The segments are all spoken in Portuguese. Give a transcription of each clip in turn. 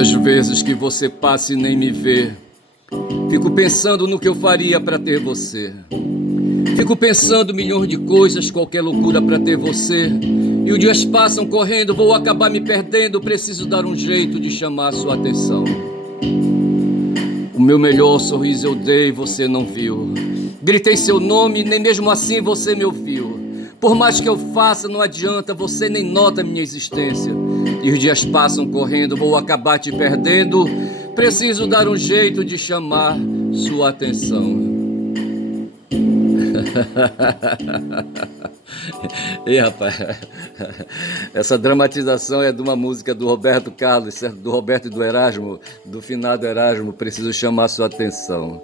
Quantas vezes que você passa e nem me vê, fico pensando no que eu faria pra ter você. Fico pensando milhões de coisas, qualquer loucura pra ter você. E os dias passam correndo, vou acabar me perdendo, preciso dar um jeito de chamar a sua atenção. O meu melhor sorriso eu dei, você não viu. Gritei seu nome, nem mesmo assim você me ouviu. Por mais que eu faça, não adianta, você nem nota minha existência. E os dias passam correndo, vou acabar te perdendo. Preciso dar um jeito de chamar sua atenção. Ei, rapaz, essa dramatização é de uma música do Roberto Carlos, certo? Do Roberto e do Erasmo, do finado Erasmo. Preciso chamar sua atenção.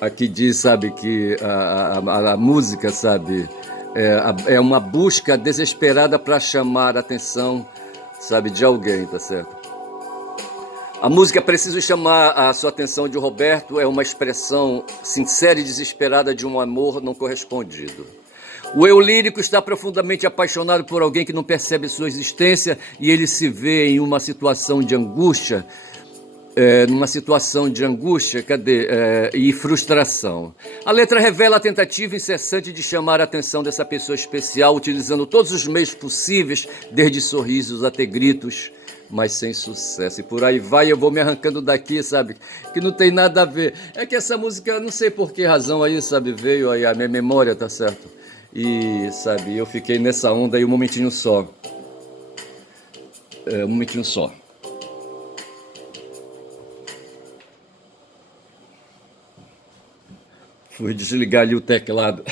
Aqui diz, sabe, que a música, sabe, é uma busca desesperada para chamar a atenção, sabe, de alguém, tá certo? A música Preciso Chamar a Sua Atenção de Roberto é uma expressão sincera e desesperada de um amor não correspondido. O eu lírico está profundamente apaixonado por alguém que não percebe sua existência e ele se vê em uma situação de angústia, e frustração. A letra revela a tentativa incessante de chamar a atenção dessa pessoa especial, utilizando todos os meios possíveis, desde sorrisos até gritos, mas sem sucesso. E por aí vai, eu vou me arrancando daqui, sabe? Que não tem nada a ver. É que essa música, não sei por que razão aí, sabe? Veio aí a minha memória, tá certo? E, sabe, eu fiquei nessa onda aí um momentinho só. Um momentinho só. Fui desligar ali o teclado.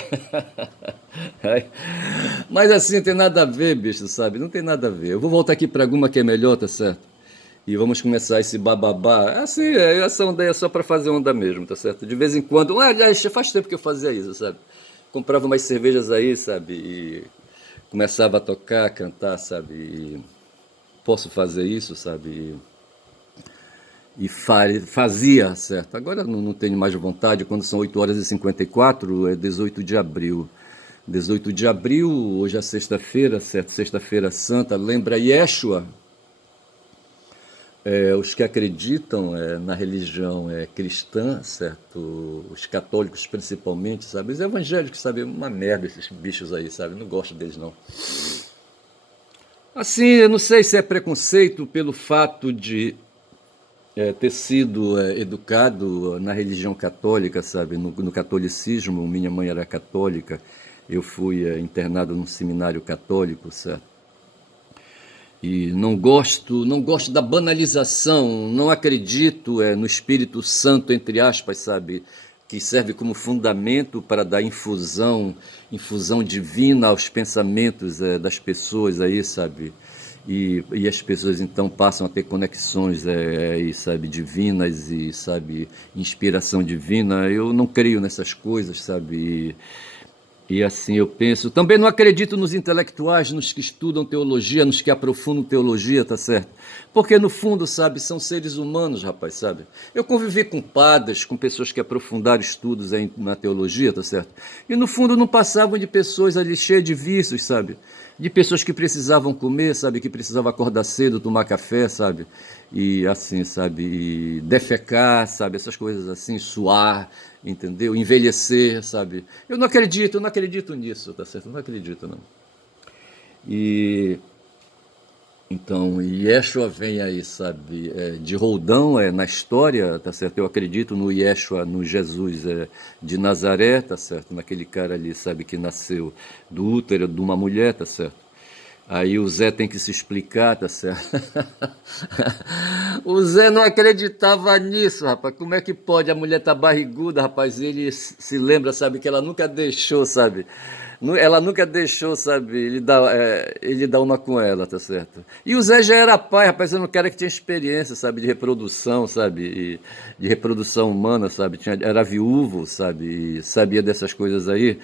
Mas assim, não tem nada a ver, bicho, sabe? Não tem nada a ver. Eu vou voltar aqui para alguma que é melhor, tá certo? E vamos começar esse bababá. Assim, essa onda aí é só para fazer onda mesmo, tá certo? De vez em quando. Aliás, faz tempo que eu fazia isso, sabe? Comprava umas cervejas aí, sabe? E começava a tocar, a cantar, sabe? E posso fazer isso, sabe? E fazia, certo? Agora não tenho mais vontade, quando são 8h54, é 18 de abril. 18 de abril, hoje é sexta-feira, certo? Sexta-feira Santa, lembra Yeshua? Os que acreditam na religião cristã, certo? Os católicos principalmente, sabe? Os evangélicos, sabe? Uma merda esses bichos aí, sabe? Não gosto deles, não. Assim, eu não sei se é preconceito pelo fato de ter sido educado na religião católica, sabe, no catolicismo. Minha mãe era católica, eu fui internado num seminário católico, certo? E não gosto da banalização, não acredito no Espírito Santo, entre aspas, sabe, que serve como fundamento para dar infusão divina aos pensamentos das pessoas aí, sabe? E as pessoas então passam a ter conexões sabe, divinas e, sabe, inspiração divina. Eu não creio nessas coisas, sabe? E assim eu penso. Também não acredito nos intelectuais, nos que estudam teologia, nos que aprofundam teologia, tá certo? Porque no fundo, sabe, são seres humanos, rapaz, sabe? Eu convivi com padres, com pessoas que aprofundaram estudos aí na teologia, tá certo? E no fundo não passavam de pessoas ali cheias de vícios, sabe? De pessoas que precisavam comer, sabe? Que precisavam acordar cedo, tomar café, sabe? E assim, sabe? E defecar, sabe? Essas coisas assim, suar, entendeu? Envelhecer, sabe? Eu não acredito nisso, tá certo? Eu não acredito, não. E então, Yeshua vem aí, sabe, de roldão na história, tá certo? Eu acredito no Yeshua, no Jesus de Nazaré, tá certo? Naquele cara ali, sabe, que nasceu do útero de uma mulher, tá certo? Aí o Zé tem que se explicar, tá certo? O Zé não acreditava nisso, rapaz. Como é que pode? A mulher tá barriguda, rapaz. Ele se lembra, sabe, que ela nunca deixou, sabe? Ela nunca deixou, sabe, ele dar uma com ela, tá certo? E o Zé já era pai, rapaz, era um cara que tinha experiência, sabe, de reprodução, sabe, de reprodução humana, sabe, era viúvo, sabe, e sabia dessas coisas aí.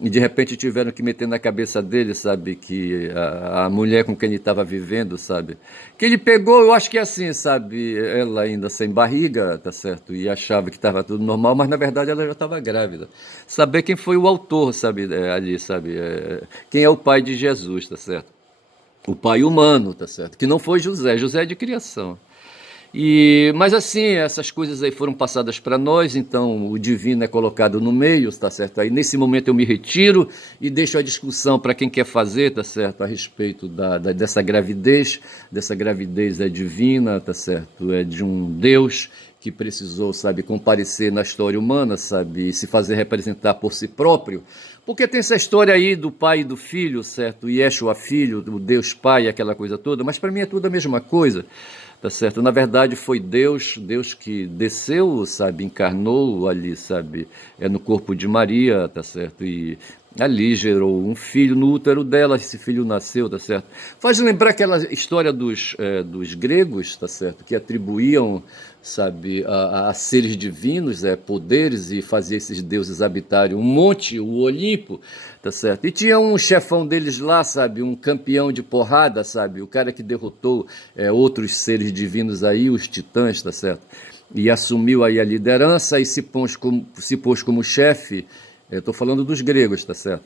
E de repente tiveram que meter na cabeça dele, sabe, que a mulher com quem ele estava vivendo, sabe, que ele pegou, eu acho que é assim, sabe, ela ainda sem barriga, tá certo, e achava que estava tudo normal, mas na verdade ela já estava grávida. Saber quem foi o autor, sabe, ali, sabe, quem é o pai de Jesus, tá certo. o pai humano, tá certo? Que não foi José, José é de criação. Mas assim, essas coisas aí foram passadas para nós, então o divino é colocado no meio, tá certo? Aí nesse momento eu me retiro e deixo a discussão para quem quer fazer, tá certo? A respeito dessa gravidez é divina, tá certo? É de um Deus que precisou, sabe, comparecer na história humana, sabe, e se fazer representar por si próprio. Porque tem essa história aí do pai e do filho, certo? Yeshua filho, o Deus pai, aquela coisa toda, mas para mim é tudo a mesma coisa. Tá certo? Na verdade foi Deus que desceu, sabe, encarnou ali, sabe, no corpo de Maria, tá certo? E ali gerou um filho no útero dela, esse filho nasceu, tá certo? Faz lembrar aquela história dos gregos, tá certo? Que atribuíam, sabe, a seres divinos, poderes e fazia esses deuses habitarem um monte, o Olimpo, tá certo? E tinha um chefão deles lá, sabe, um campeão de porrada, sabe, o cara que derrotou outros seres divinos aí, os titãs, tá certo? E assumiu aí a liderança e se pôs como chefe. Estou falando dos gregos, tá certo?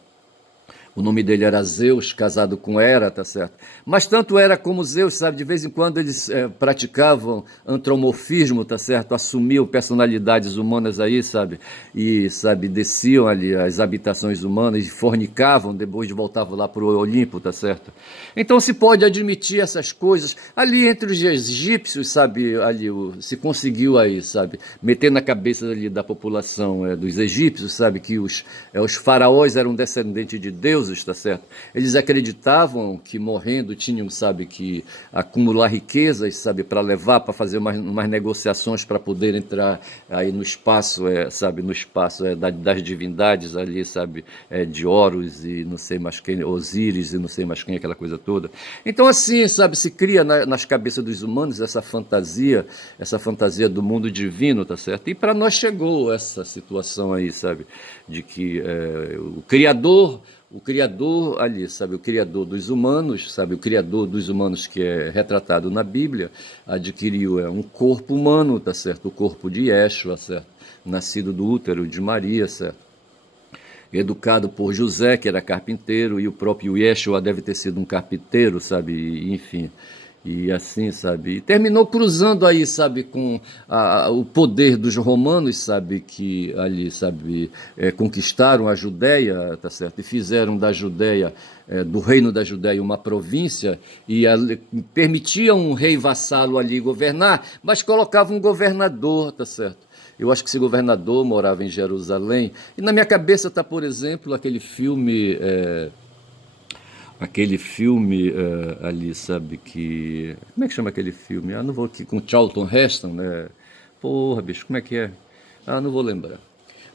O nome dele era Zeus, casado com Hera, tá certo? Mas tanto Hera como Zeus, sabe, de vez em quando eles praticavam antropomorfismo, tá certo? Assumiam personalidades humanas aí, sabe? E, sabe, desciam ali as habitações humanas e fornicavam, depois voltavam lá para o Olimpo, tá certo? Então se pode admitir essas coisas. Ali entre os egípcios, sabe, ali se conseguiu aí, sabe, meter na cabeça ali da população dos egípcios, sabe, que os faraós eram descendentes de Deus, tá certo? Eles acreditavam que morrendo tinham, sabe, que acumular riquezas, sabe, para levar, para fazer umas negociações para poder entrar aí no espaço, sabe, no espaço das divindades ali, sabe, de Horus e não sei mais quem, Osíris e não sei mais quem, aquela coisa toda. Então assim, sabe, se cria nas cabeças dos humanos essa fantasia do mundo divino, tá certo? E para nós chegou essa situação aí, sabe, de que o Criador ali, sabe, o Criador dos humanos, sabe, o Criador dos humanos que é retratado na Bíblia, adquiriu um corpo humano, tá certo, o corpo de Yeshua, certo, nascido do útero de Maria, certo, educado por José, que era carpinteiro, e o próprio Yeshua deve ter sido um carpinteiro, sabe, enfim. E assim, sabe, e terminou cruzando aí, sabe, com o poder dos romanos, sabe, que ali, sabe, conquistaram a Judéia, tá certo, e fizeram da Judéia, do reino da Judéia uma província, e permitiam um rei vassalo ali governar, mas colocavam um governador, tá certo. Eu acho que esse governador morava em Jerusalém, e na minha cabeça está, por exemplo, aquele filme ali, sabe, que... Como é que chama aquele filme? Ah, não vou aqui, com Charlton Heston, né? Porra, bicho, como é que é? Ah, não vou lembrar.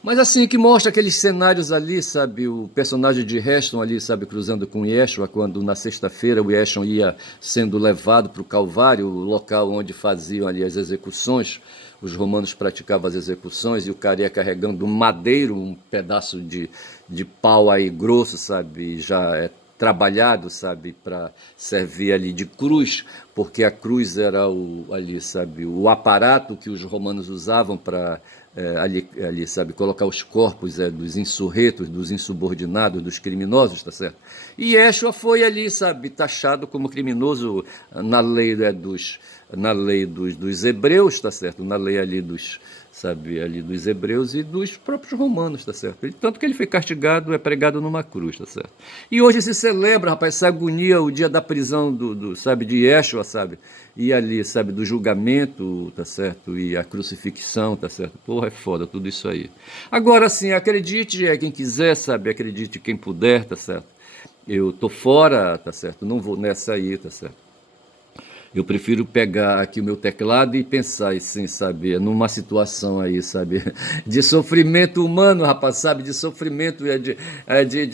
Mas assim, que mostra aqueles cenários ali, sabe, o personagem de Heston ali, sabe, cruzando com Yeshua, quando na sexta-feira o Yeshua ia sendo levado para o Calvário, o local onde faziam ali as execuções, os romanos praticavam as execuções, e o cara ia carregando um madeiro, um pedaço de pau aí grosso, sabe, já trabalhado, sabe, para servir ali de cruz, porque a cruz era ali, sabe, o aparato que os romanos usavam para ali, sabe, colocar os corpos dos insurretos, dos insubordinados, dos criminosos, tá certo? E Yeshua foi ali, sabe, taxado como criminoso na lei dos hebreus, tá certo? Na lei ali sabe, ali dos hebreus e dos próprios romanos, tá certo? Tanto que ele foi castigado, pregado numa cruz, tá certo? E hoje se celebra, rapaz, essa agonia, o dia da prisão sabe, de Yeshua, sabe? E ali, sabe, do julgamento, tá certo? E a crucifixão, tá certo? Porra, é foda tudo isso aí. Agora, assim, acredite quem quiser, sabe? Acredite quem puder, tá certo? Eu tô fora, tá certo? Não vou nessa aí, tá certo? Eu prefiro pegar aqui o meu teclado e pensar assim, sabe, numa situação aí, sabe, de sofrimento humano, rapaz, sabe, de sofrimento,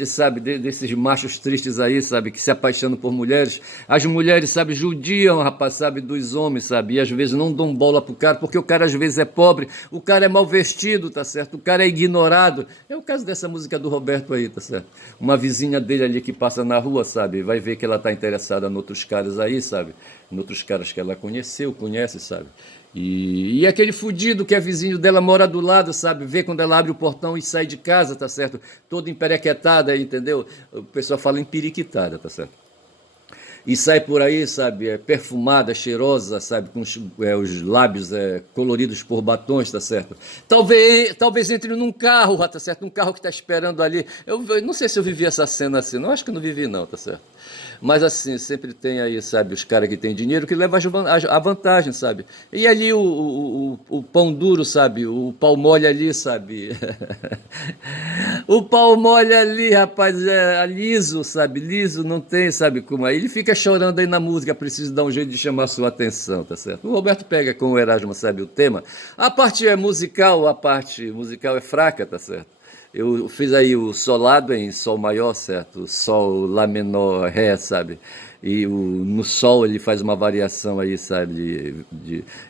sabe, desses machos tristes aí, sabe, que se apaixonam por mulheres. As mulheres, sabe, judiam, rapaz, sabe, dos homens, sabe, e às vezes não dão bola pro cara, porque o cara às vezes é pobre, o cara é mal vestido, tá certo, o cara é ignorado. É o caso dessa música do Roberto aí, tá certo. Uma vizinha dele ali que passa na rua, sabe, vai ver que ela tá interessada em outros caras aí, sabe, em outros caras que ela conhece, sabe? E aquele fudido que é vizinho dela, mora do lado, sabe? Vê quando ela abre o portão e sai de casa, tá certo? Toda emperequetada, entendeu? O pessoal fala empiriquitada, tá certo? e sai por aí, sabe, perfumada, cheirosa, sabe, com os lábios coloridos por batons, tá certo? Talvez entre num carro, tá certo? Um carro que está esperando ali. Eu não sei se eu vivi essa cena assim, não acho que eu não vivi não, tá certo? Mas assim, sempre tem aí, sabe, os caras que têm dinheiro que levam a vantagem, sabe? E ali o pão duro, sabe? O pau mole ali, sabe? O pau mole ali, rapaz, liso, sabe? Liso, não tem, sabe como é? Ele fica chorando aí na música, precisa dar um jeito de chamar a sua atenção, tá certo? O Roberto pega com o Erasmo, sabe o tema. A parte musical é fraca, tá certo? Eu fiz aí o solado em sol maior, certo? Sol, lá menor, ré, sabe? E no sol ele faz uma variação aí, sabe?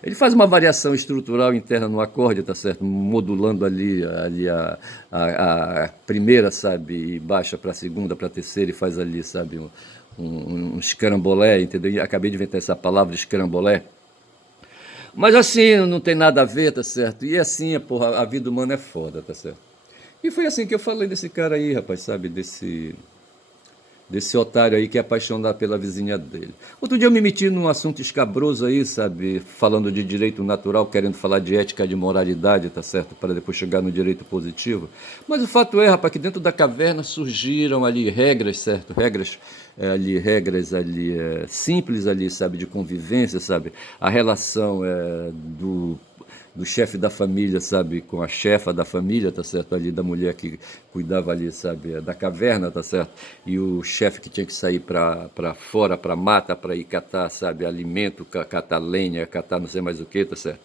Ele faz uma variação estrutural interna no acorde, tá certo? Modulando ali a primeira, sabe? E baixa para a segunda, para a terceira e faz ali, sabe? Um escarambolé, entendeu? E acabei de inventar essa palavra, escarambolé. Mas assim, não tem nada a ver, tá certo? E assim, porra, a vida humana é foda, tá certo? E foi assim que eu falei desse cara aí, rapaz, sabe? Desse otário aí que é apaixonado pela vizinha dele. Outro dia eu me meti num assunto escabroso aí, sabe? Falando de direito natural, querendo falar de ética, de moralidade, tá certo? Para depois chegar no direito positivo. Mas o fato é, rapaz, que dentro da caverna surgiram ali regras, certo? Regras ali simples ali, sabe? De convivência, sabe? A relação do chefe da família, sabe, com a chefa da família, tá certo, ali da mulher que cuidava ali, sabe, da caverna, tá certo, e o chefe que tinha que sair para fora, para mata, para ir catar, sabe, alimento, catar lenha, catar não sei mais o que, tá certo.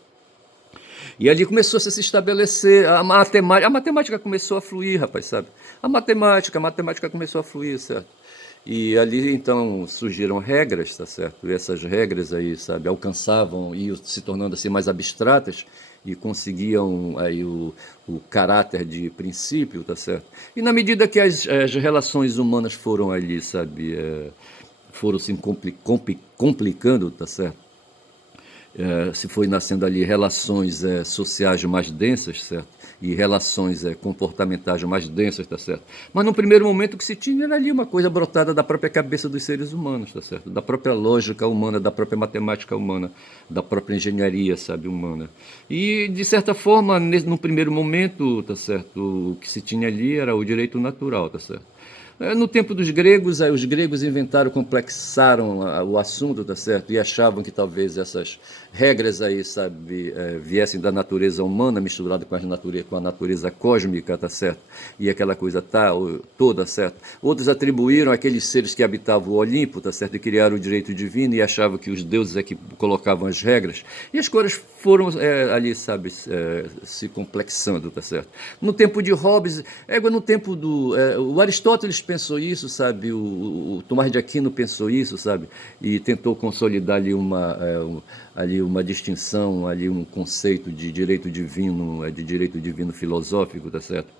E ali começou a se estabelecer, a matemática começou a fluir, rapaz, sabe? A matemática começou a fluir, certo? E ali então surgiram regras, tá certo? E essas regras aí, sabe, alcançavam e se tornando assim mais abstratas e conseguiam aí o caráter de princípio, tá certo? E na medida que as relações humanas foram ali, sabe, foram se complicando, tá certo? Se foi nascendo ali relações sociais mais densas, certo? E relações comportamentais mais densas, tá certo? Mas no primeiro momento o que se tinha era ali uma coisa brotada da própria cabeça dos seres humanos, tá certo? Da própria lógica humana, da própria matemática humana, da própria engenharia, sabe, humana. E de certa forma, no primeiro momento, tá certo? O que se tinha ali era o direito natural, tá certo? No tempo dos gregos, os gregos inventaram, complexaram o assunto, tá certo? E achavam que talvez essas regras aí, sabe, viessem da natureza humana misturada com a natureza cósmica, tá certo? E aquela coisa toda, certo? Outros atribuíram àqueles seres que habitavam o Olimpo, tá certo? E criaram o direito divino e achavam que os deuses é que colocavam as regras. E as coisas foram ali, sabe, se complexando, tá certo? No tempo de Hobbes, no tempo o Aristóteles pensou isso, sabe? O Tomás de Aquino pensou isso, sabe? E tentou consolidar ali uma distinção, ali um conceito de direito divino filosófico, tá certo?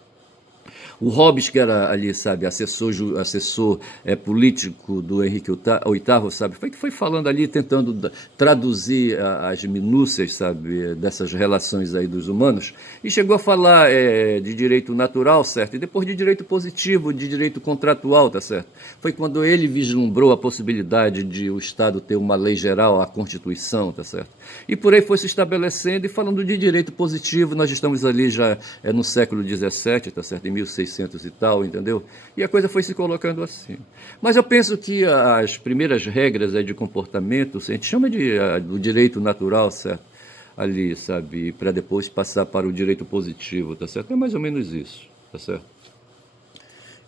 O Hobbes, que era ali, sabe, assessor político do Henrique VIII, sabe, foi falando ali, tentando traduzir as minúcias, sabe, dessas relações aí dos humanos, e chegou a falar de direito natural, certo, e depois de direito positivo, de direito contratual, tá certo. Foi quando ele vislumbrou a possibilidade de o Estado ter uma lei geral, a Constituição, tá certo. E por aí foi se estabelecendo, e falando de direito positivo, nós estamos ali já no século XVII, tá certo, em 1600 e tal, entendeu? E a coisa foi se colocando assim. Mas eu penso que as primeiras regras de comportamento, a gente chama do direito natural, certo? Ali, sabe, para depois passar para o direito positivo, tá certo? É mais ou menos isso, tá certo?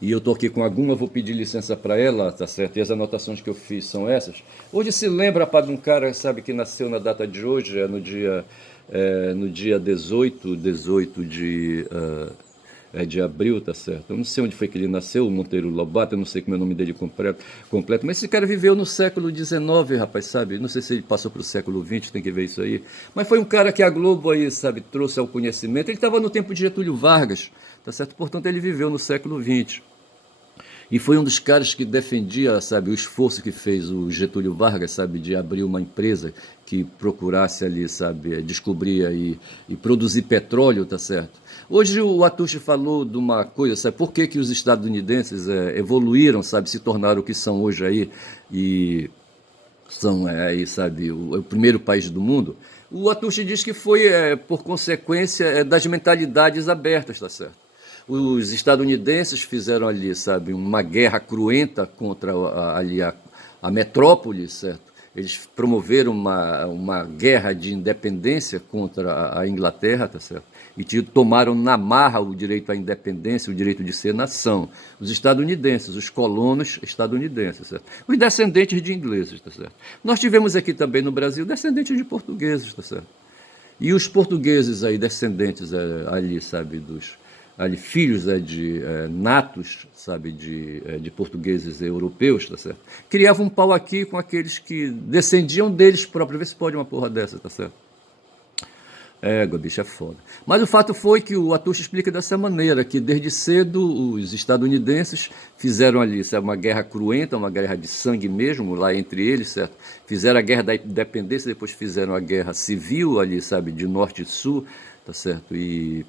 E eu estou aqui com alguma, vou pedir licença para ela, tá certo? E as anotações que eu fiz são essas. Hoje se lembra, para de um cara, sabe, que nasceu na data de hoje, no dia 18 de abril, tá certo? Eu não sei onde foi que ele nasceu, o Monteiro Lobato, eu não sei como é o nome dele completo, mas esse cara viveu no século XIX, rapaz, sabe? Não sei se ele passou para o século XX, tem que ver isso aí. Mas foi um cara que a Globo aí, sabe, trouxe ao conhecimento. Ele estava no tempo de Getúlio Vargas, tá certo? Portanto, ele viveu no século XX. E foi um dos caras que defendia, sabe, o esforço que fez o Getúlio Vargas, sabe, de abrir uma empresa que procurasse ali, sabe, descobrir e produzir petróleo, tá certo? Hoje o Atushi falou de uma coisa, sabe, por que que os estadunidenses evoluíram, sabe, se tornaram o que são hoje aí, e são aí, sabe, o primeiro país do mundo. O Atushi diz que foi por consequência das mentalidades abertas, tá certo? Os estadunidenses fizeram ali, sabe, uma guerra cruenta contra a metrópole, certo? Eles promoveram uma guerra de independência contra a Inglaterra, tá certo? E tomaram na marra o direito à independência, o direito de ser nação. Os estadunidenses, os colonos estadunidenses, certo? Os descendentes de ingleses, tá certo? Nós tivemos aqui também no Brasil descendentes de portugueses, tá certo? E os portugueses aí, descendentes ali, sabe, dos ali, filhos de natos, sabe, de portugueses europeus, tá certo? Criavam um pau aqui com aqueles que descendiam deles próprios. Vê se pode uma porra dessa, tá certo? Bicho, é foda. Mas o fato foi que o Atushi explica dessa maneira, que desde cedo os estadunidenses fizeram ali, sabe, uma guerra cruenta, uma guerra de sangue mesmo, lá entre eles, certo? Fizeram a guerra da independência, depois fizeram a guerra civil ali, sabe, de norte e sul, tá certo? E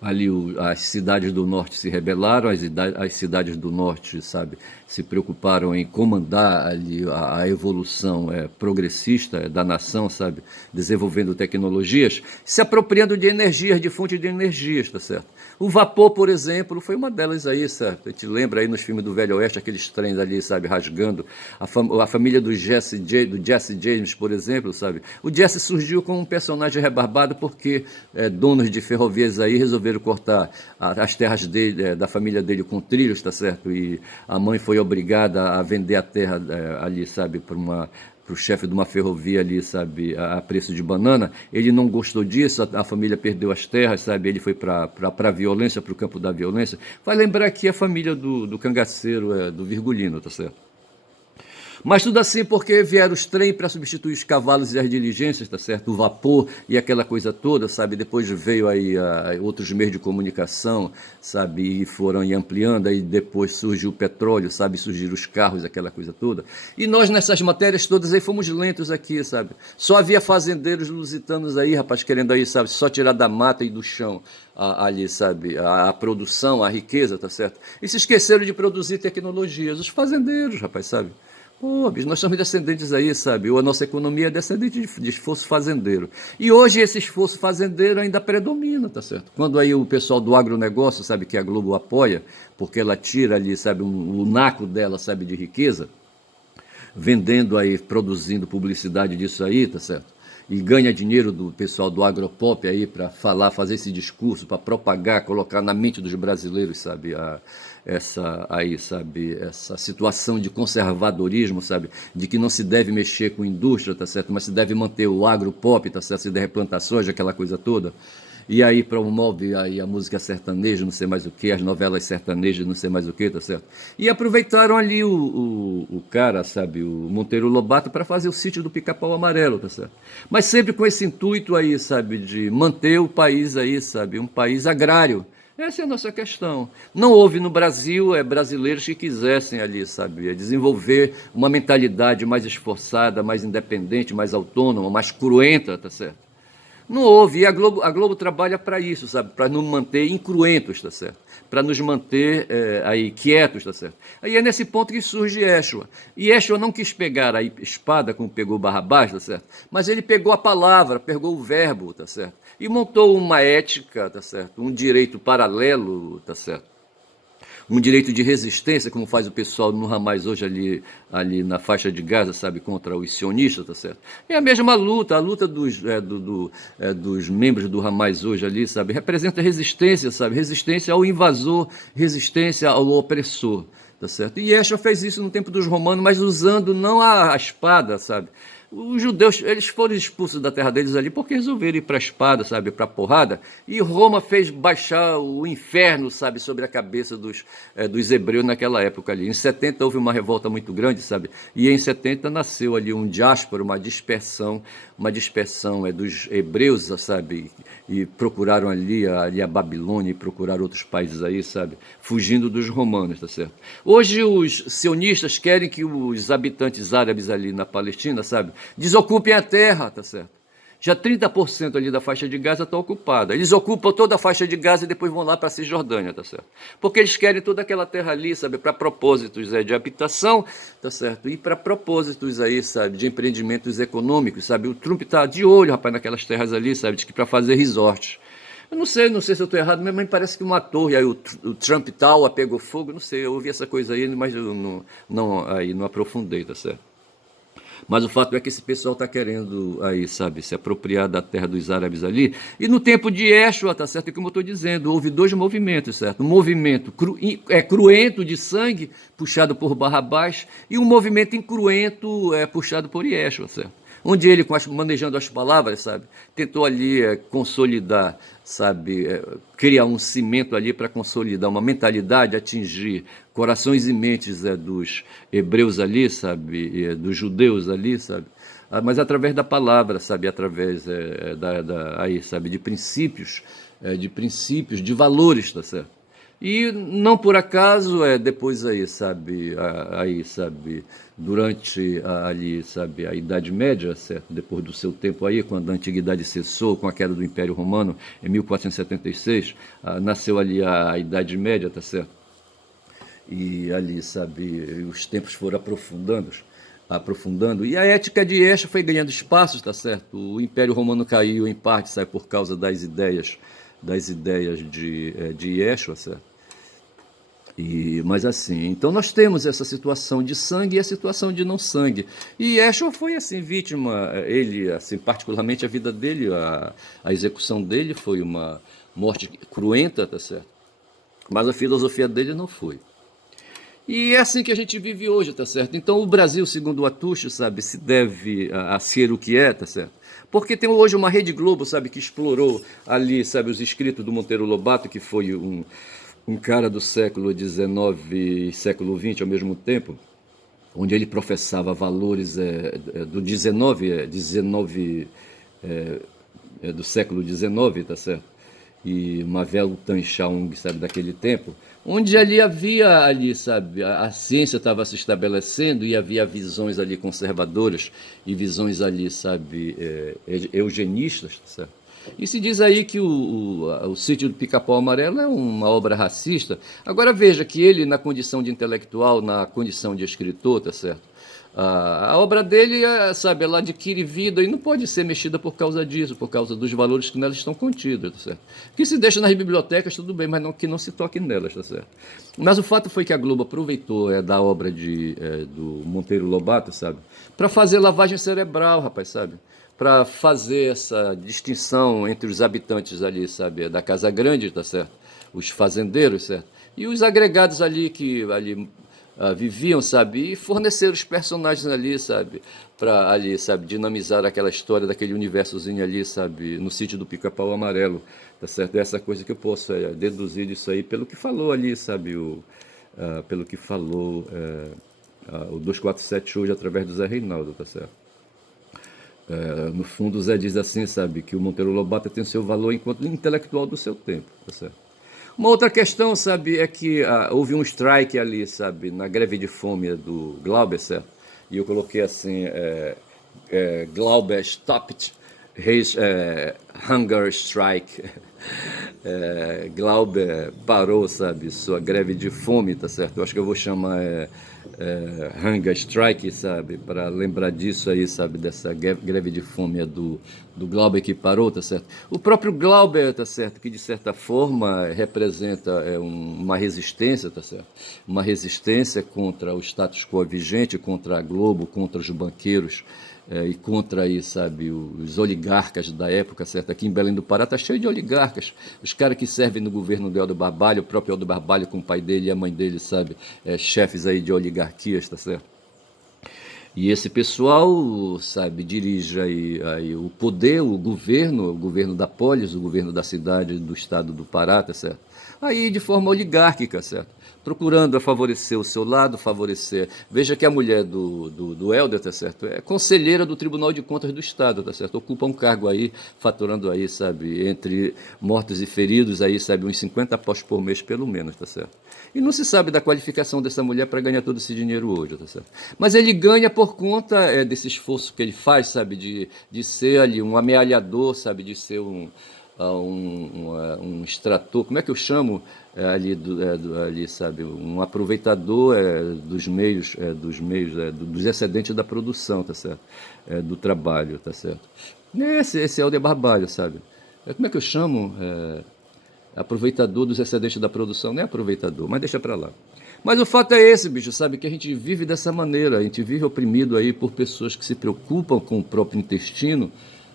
ali as cidades do norte se rebelaram, as cidades do norte, sabe, se preocuparam em comandar ali a evolução progressista da nação, sabe, desenvolvendo tecnologias, se apropriando de energias, de fontes de energias, tá certo? O vapor, por exemplo, foi uma delas aí, certo? A gente lembra aí nos filmes do Velho Oeste, aqueles trens ali, sabe, rasgando. A família do Jesse James, por exemplo, sabe? O Jesse surgiu como um personagem rebarbado porque donos de ferrovias aí resolveram cortar as terras dele, da família dele com trilhos, tá certo? E a mãe foi obrigada a vender a terra ali, sabe, para o chefe de uma ferrovia ali, sabe, a preço de banana. Ele não gostou disso, a família perdeu as terras, sabe, ele foi para a violência, para o campo da violência. Vai lembrar aqui a família do cangaceiro, do Virgulino, tá certo? Mas tudo assim porque vieram os trens para substituir os cavalos e as diligências, tá certo? O vapor e aquela coisa toda, sabe? Depois veio aí outros meios de comunicação, sabe? E foram aí ampliando, aí depois surgiu o petróleo, sabe? Surgiram os carros, aquela coisa toda. E nós nessas matérias todas aí fomos lentos aqui, sabe? Só havia fazendeiros lusitanos aí, rapaz, querendo aí, sabe? Só tirar da mata e do chão ali, sabe? A produção, a riqueza, tá certo? E se esqueceram de produzir tecnologias. Os fazendeiros, rapaz, sabe? Pô, bicho, nós somos descendentes aí, sabe? Ou a nossa economia é descendente de esforço fazendeiro. E hoje esse esforço fazendeiro ainda predomina, tá certo? Quando aí o pessoal do agronegócio, sabe, que a Globo apoia, porque ela tira ali, sabe, o naco dela, sabe, de riqueza, vendendo aí, produzindo publicidade disso aí, tá certo? E ganha dinheiro do pessoal do agropop aí para falar, fazer esse discurso, para propagar, colocar na mente dos brasileiros, sabe, essa situação de conservadorismo, sabe, de que não se deve mexer com indústria, tá certo, mas se deve manter o agropop, tá certo, se deve plantar soja, aquela coisa toda. E aí promove aí a música sertaneja, não sei mais o que, as novelas sertanejas, não sei mais o que, tá certo? E aproveitaram ali o cara, sabe, o Monteiro Lobato, para fazer o sítio do Pica-Pau Amarelo, tá certo? Mas sempre com esse intuito aí, sabe, de manter o país aí, sabe, um país agrário. Essa é a nossa questão. Não houve no Brasil brasileiros que quisessem ali, sabe, desenvolver uma mentalidade mais esforçada, mais independente, mais autônoma, mais cruenta, tá certo? Não houve. E a Globo trabalha para isso, sabe? Para nos manter incruentos, tá certo? Para nos manter aí quietos, tá certo? Aí é nesse ponto que surge Yeshua. E Yeshua não quis pegar a espada como pegou Barrabás, tá certo? Mas ele pegou a palavra, pegou o verbo, tá certo? E montou uma ética, tá certo? Um direito paralelo, tá certo? Um direito de resistência, como faz o pessoal no Hamas hoje ali na faixa de Gaza, sabe, contra os sionistas, tá certo? É a mesma luta, a luta dos membros do Hamas hoje ali, sabe, representa resistência, sabe, resistência ao invasor, resistência ao opressor, tá certo? E Yeshua fez isso no tempo dos romanos, mas usando não a espada, sabe? Os judeus, eles foram expulsos da terra deles ali porque resolveram ir para a espada, sabe, para a porrada, e Roma fez baixar o inferno, sabe, sobre a cabeça dos hebreus naquela época ali. Em 70 houve uma revolta muito grande, sabe, e em 70 nasceu ali um diáspora, uma dispersão dos hebreus, sabe, e procuraram ali a Babilônia e procuraram outros países aí, sabe, fugindo dos romanos, tá certo? Hoje os sionistas querem que os habitantes árabes ali na Palestina, sabe, desocupem a terra, tá certo? Já 30% ali da faixa de Gaza está ocupada. Eles ocupam toda a faixa de Gaza e depois vão lá para a Cisjordânia, tá certo? Porque eles querem toda aquela terra ali, sabe, para propósitos de habitação, tá certo? E para propósitos aí, sabe, de empreendimentos econômicos, sabe? O Trump está de olho, rapaz, naquelas terras ali, sabe, de que para fazer resorts. Eu não sei se eu estou errado, mas parece que uma torre, aí o Trump Tower pegou fogo, não sei, eu ouvi essa coisa aí, mas eu aí não aprofundei, tá certo? Mas o fato é que esse pessoal está querendo aí, sabe, se apropriar da terra dos árabes ali. E no tempo de Yeshua, tá certo? É como eu estou dizendo, houve dois movimentos, certo? Um movimento cruento de sangue, puxado por Barrabás, e um movimento incruento, puxado por Yeshua, certo? Onde ele, manejando as palavras, sabe, tentou ali consolidar, sabe, criar um cimento ali para consolidar uma mentalidade, atingir corações e mentes dos hebreus ali, sabe, dos judeus ali, sabe, mas através da palavra, sabe, através aí, sabe, de princípios, de valores, tá certo? E não por acaso depois aí, sabe, durante ali, sabe, a Idade Média, certo? Depois do seu tempo aí, quando a antiguidade cessou com a queda do Império Romano em 1476, nasceu ali a Idade Média, tá certo? E ali, sabe, os tempos foram aprofundando, e a ética de Escha foi ganhando espaços, tá certo? O Império Romano caiu em parte, sabe, por causa das ideias de Yeshua, certo? Mas assim, então nós temos essa situação de sangue e a situação de não sangue. E Yeshua foi assim vítima, ele assim particularmente a vida dele, a execução dele foi uma morte cruenta, tá certo? Mas a filosofia dele não foi. E é assim que a gente vive hoje, tá certo? Então o Brasil, segundo o Atucho, sabe, se deve a ser o que é, tá certo? Porque tem hoje uma Rede Globo, sabe, que explorou ali, sabe, os escritos do Monteiro Lobato, que foi um cara do século XIX e século XX ao mesmo tempo, onde ele professava valores do XIX, do século XIX, tá certo? E Mavel Tanchaung, sabe, daquele tempo, onde ali havia, ali, sabe, a ciência estava se estabelecendo e havia visões ali conservadoras e visões ali, sabe, eugenistas, tá certo? E se diz aí que o Sítio do Pica-Pau Amarelo é uma obra racista. Agora veja que ele, na condição de intelectual, na condição de escritor, tá certo? A obra dele, sabe, ela adquire vida e não pode ser mexida por causa disso, por causa dos valores que nelas estão contidos, tá certo? Que se deixa nas bibliotecas, tudo bem, mas que não se toque nelas, tá certo? Mas o fato foi que a Globo aproveitou da obra do Monteiro Lobato, sabe, para fazer lavagem cerebral, rapaz, sabe? Para fazer essa distinção entre os habitantes ali, sabe, da Casa Grande, tá certo? Os fazendeiros, certo? E os agregados ali que ali viviam, sabe, e forneceram os personagens ali, sabe, para ali, sabe, dinamizar aquela história daquele universozinho ali, sabe, no Sítio do Pica-Pau Amarelo, tá certo? É essa coisa que eu posso deduzir disso aí pelo que falou ali, sabe, pelo que falou o 247 hoje através do Zé Reinaldo, tá certo? No fundo, o Zé diz assim, sabe, que o Monteiro Lobato tem seu valor enquanto intelectual do seu tempo, tá certo? Uma outra questão, sabe, é que houve um strike ali, sabe, na greve de fome do Glauber, certo? E eu coloquei assim, Glauber stopped his hunger strike. Glauber parou, sabe, sua greve de fome, tá certo? Eu acho que eu vou chamar hunger strike, sabe, para lembrar disso aí, sabe, dessa greve de fome do Glauber que parou, tá certo? O próprio Glauber, tá certo, que de certa forma representa uma resistência, tá certo? Uma resistência contra o status quo vigente, contra a Globo, contra os banqueiros, e contra aí, sabe, os oligarcas da época, certo? Aqui em Belém do Pará tá cheio de oligarcas, os caras que servem no governo do Eldo Barbalho, o próprio Eldo Barbalho com o pai dele e a mãe dele, sabe, chefes aí de oligarquias, tá certo? E esse pessoal, sabe, dirige aí o poder, o governo da polis, o governo da cidade, do estado do Pará, tá certo? Aí de forma oligárquica, certo? procurando favorecer o seu lado, favorecer. Veja que a mulher do Helder, tá certo? É conselheira do Tribunal de Contas do Estado, tá certo? Ocupa um cargo aí, faturando aí, sabe, entre mortos e feridos aí, sabe, uns 50 após por mês pelo menos, tá certo? E não se sabe da qualificação dessa mulher para ganhar todo esse dinheiro hoje, tá certo? Mas ele ganha por conta desse esforço que ele faz, sabe, de ser ali um amealhador, sabe, de ser um extrator, como é que eu chamo ali, sabe, um aproveitador dos excedentes da produção, tá certo? Do trabalho, tá certo? Esse é o de Barbalho, sabe? Como é que eu chamo? Aproveitador dos excedentes da produção, não é aproveitador, mas deixa pra lá. Mas o fato é esse, bicho, sabe, que a gente vive dessa maneira, a gente vive oprimido aí por pessoas que se preocupam com o próprio intestino,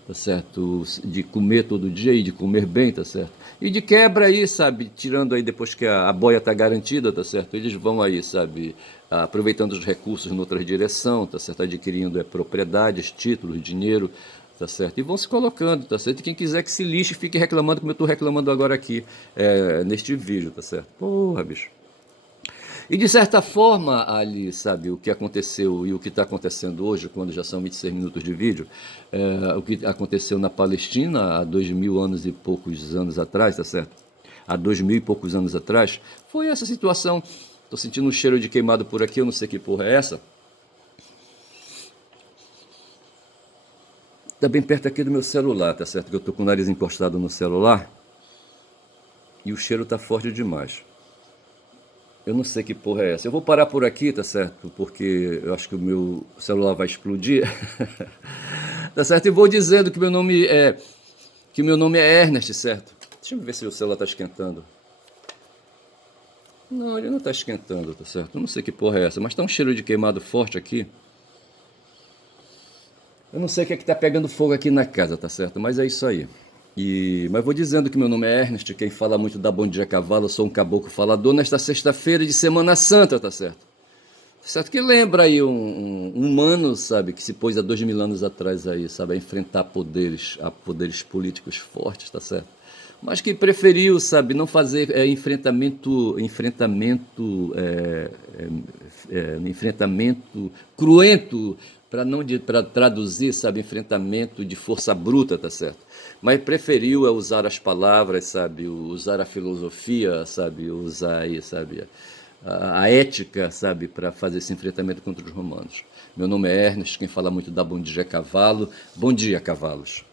tá certo? De comer todo dia e de comer bem, tá certo? E de quebra aí, sabe? Tirando aí depois que a boia tá garantida, tá certo? Eles vão aí, sabe? Aproveitando os recursos em outra direção, tá certo? Adquirindo propriedades, títulos, dinheiro, tá certo? E vão se colocando, tá certo? E quem quiser que se lixe, fique reclamando como eu tô reclamando agora aqui, neste vídeo, tá certo? Porra, bicho. E de certa forma, ali, sabe, o que aconteceu e o que está acontecendo hoje, quando já são 26 minutos de vídeo, o que aconteceu na Palestina há 2000 anos e poucos anos atrás, tá certo? Há 2000 e poucos anos atrás, foi essa situação. Estou sentindo um cheiro de queimado por aqui, eu não sei que porra é essa. Está bem perto aqui do meu celular, tá certo? Que eu estou com o nariz encostado no celular e o cheiro está forte demais. Eu não sei que porra é essa. Eu vou parar por aqui, tá certo? Porque eu acho que o meu celular vai explodir. Tá certo? E vou dizendo que meu nome é Ernest, certo? Deixa eu ver se o celular tá esquentando. Não, ele não tá esquentando, tá certo? Eu não sei que porra é essa, mas tá um cheiro de queimado forte aqui. Eu não sei o que é que tá pegando fogo aqui na casa, tá certo? Mas é isso aí. Mas vou dizendo que meu nome é Ernest, quem fala muito da Bom Dia Cavalo, eu sou um caboclo falador nesta sexta-feira de Semana Santa, tá certo? Tá certo que lembra aí um humano, sabe, que se pôs há 2000 anos atrás aí, sabe, a enfrentar a poderes políticos fortes, tá certo? Mas que preferiu, sabe, não fazer enfrentamento cruento, para não para traduzir, sabe, enfrentamento de força bruta, tá certo? Mas preferiu usar as palavras, sabe, usar a filosofia, sabe, usar aí, sabe, a ética, sabe, para fazer esse enfrentamento contra os romanos. Meu nome é Ernest, quem fala muito da Bom Dia Cavalo. Bom dia, cavalos.